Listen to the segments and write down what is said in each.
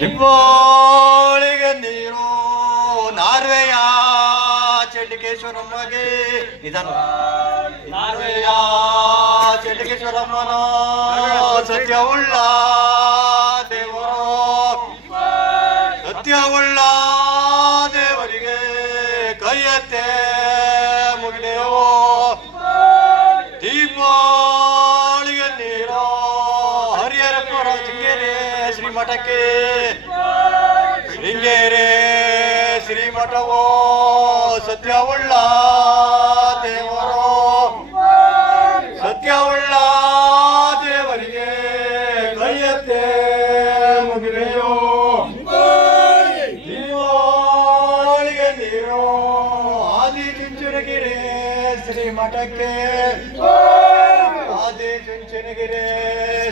ದಿಬ್ಬಾಳಿಗೆ ನೀರು ನಾರ್ವೆಯ ಚೆಂಡಿಕೇಶ್ವರಮ್ಮಗೆ ಇದನ್ನು ನಾರ್ವೆಯ ಚಂಡಿಕೇಶ್ವರಮ್ಮನ ಸತ್ಯವುಳ್ಳ ದೇವರು. ಸತ್ಯವುಳ್ಳ ದೇವರಿಗೆ ಕೈಯತ್ತೆ. ಹರಿಹರಪುರ ಶೃಂಗೇರಿ ಶ್ರೀಮಠಕ್ಕೆ. ಶೃಂಗೇರಿ ಶ್ರೀಮಠವೋ ಸತ್ಯವುಳ್ಳ ದೇವರೋ. ಸತ್ಯವುಳ್ಳ ದೇವರಿಗೆ ಕೈಯತ್ತೆ ಮುಗಿದೆಯೋ. ದೀಪಾವಳಿಗೆ ನೀರೋ ಆದಿ ಚುಂಚನಗಿರಿ ಶ್ರೀಮಠಕ್ಕೆ. ಆದಿ ಚುಂಚನಗಿರಿ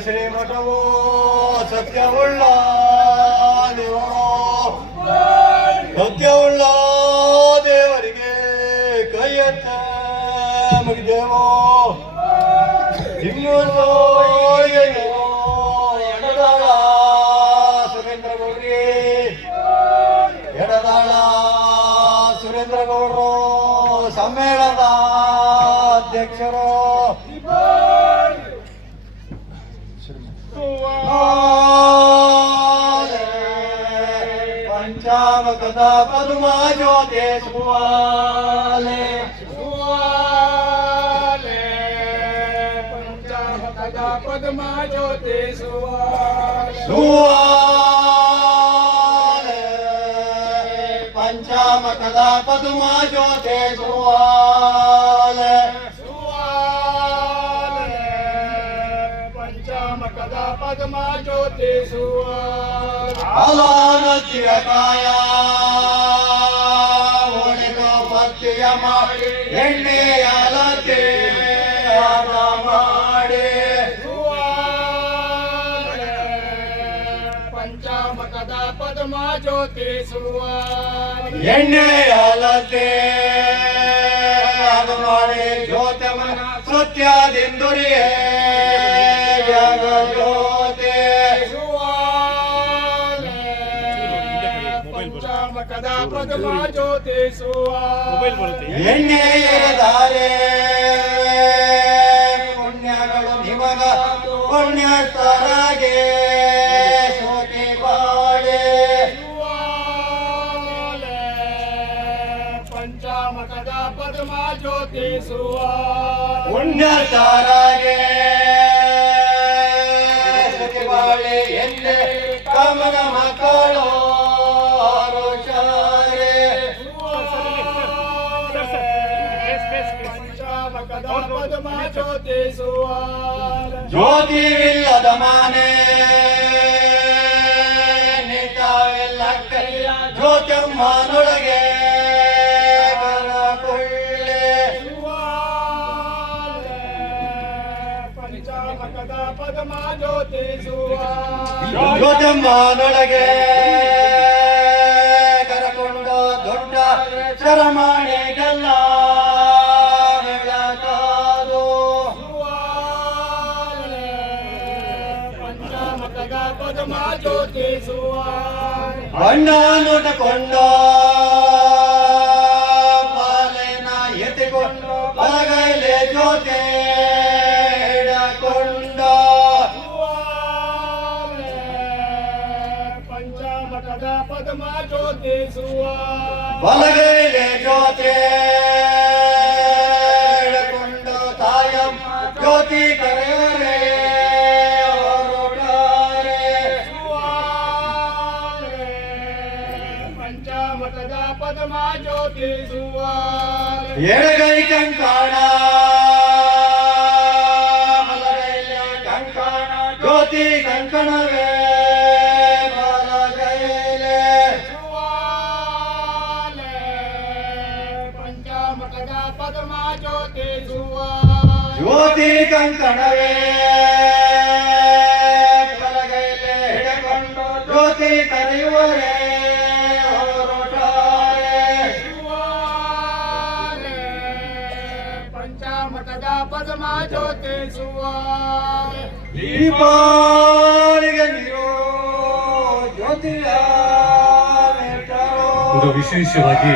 ಶ್ರೀಮಠವು ಸತ್ಯವುಳ್ಳ ದೇವರು ಸತ್ಯವುಳ್ಳ ದೇವರಿಗೆ ಕೈಯತ್ತ ಮುಗಿದೇವೋ. ಇನ್ನು ಎಡದಾಳ ಸುರೇಂದ್ರ ಗೌಡ್ರಿ ಎಡದಾಳ ಸುರೇಂದ್ರ ಗೌಡರು ಸಮ್ಮೇಳನದ ಅಧ್ಯಕ್ಷರು. ಪಂಚಾಮಕದ ಪದ್ಮ ಜ್ಯೋತಿ ಸುವಾಲೆ ಪದ್ಮ ಜ್ಯೋತಿ ಸುವಾಲೆ ಸುವಾಲೆ ಪಂಚಾಮಕದ ಪದ್ಮ ಜ್ಯೋತಿ ಸುವಾಲೆ ಪದ್ಮ ಜ್ಯೋತಿ ಸುವಾಲೆ ಅಲಾನತಿಯ ಕಾಯ ಒಣಗೋ ಭಕ್ತಿಯ ಮಾಡಿ ಎಣ್ಣೆಯ ಆದ ಮಾಡಿ ಪಂಚಾಮಕದ ಪದ್ಮ ಜ್ಯೋತಿ ಸುವಾಲೆ ಎಣ್ಣೆ ಅಲತೆ ಆದ ಮಾಡಿ ಜ್ಯೋತಮನ ಸತ್ಯದಿಂದುರಿಯೇ. ಪಂಚಾಮಕದ ಪದ್ಮ ಜ್ಯೋತಿ ಸುವಾಲೆ ಎಣ್ಣೆ ಎರೆದಾರೆ ಪುಣ್ಯಗಳು ನಿಮಗ ಪುಣ್ಯಸ್ಥರಾಗೆ ಸೋಕೆ ಬಾಳೆ. ಪಂಚಾಮಕದ ಪದ್ಮ ಜ್ಯೋತಿಸುವ ಪುಣ್ಯಸ್ಥರಾಗೆ ಸೋತಿ ಬಾಳೆ ಎಲ್ಲೆ ಕಮನ ಮಕ್ಕಳು ಪಂಚಾಮಕದ ಪದ್ಮ ಜ್ಯೋತಿ ಸುವಾಲೆ ಜ್ಯೋತಿವಿಲ್ಲದ ಮನೆ ನಿಂತಾವೆಲ್ಲ ಕೈಯ ಜ್ಯೋತಿಮ್ಮನೊಳಗೆ ಪಂಚಾಮಕದ ಪದ್ಮ ಜ್ಯೋತಿ ಸುವಾಲೆ ಜ್ಯೋತಿಮ್ಮನೊಳಗೆ ಕರಕೊಂಡ ದೊಡ್ಡ ಶರಮಣೆಗೆಲ್ಲ ಪಂಚಾಮಕದ ಪದ್ಮ ಜ್ಯೋತಿ ಸುವಾಲೆ ಅಣ್ಣ ನೋಟಕೊಂಡ ಪಾಲೆನ ಎತ್ತಿಕೊಂಡು ಬಲಗೈಲೆ ಜ್ಯೋತಿ ಹಿಡಕೊಂಡ ಸುವಾಲೆ ಪಂಚಾಮಕದ ಪದ್ಮ ಜ್ಯೋತಿ ಸುವಾಲೆ ಪಂಚಾಮಕದ ಪದ್ಮ ಜ್ಯೋತಿಸುವ ಎಡಗೈ ಕಂಕಾಣ ಕಂಕಾಣ ಜ್ಯೋತಿ ಕಂಕಣವೇ ಬಲಗೈಲೆ ಸುವಾಲೆ. ಪಂಚಾಮಕದ ಜ್ಯೋತಿ ಜ್ಯೋತಿ ಕಂಕಣವೇ ಕರೆಯುವರೇ ವಿಶೇಷವಾಗಿ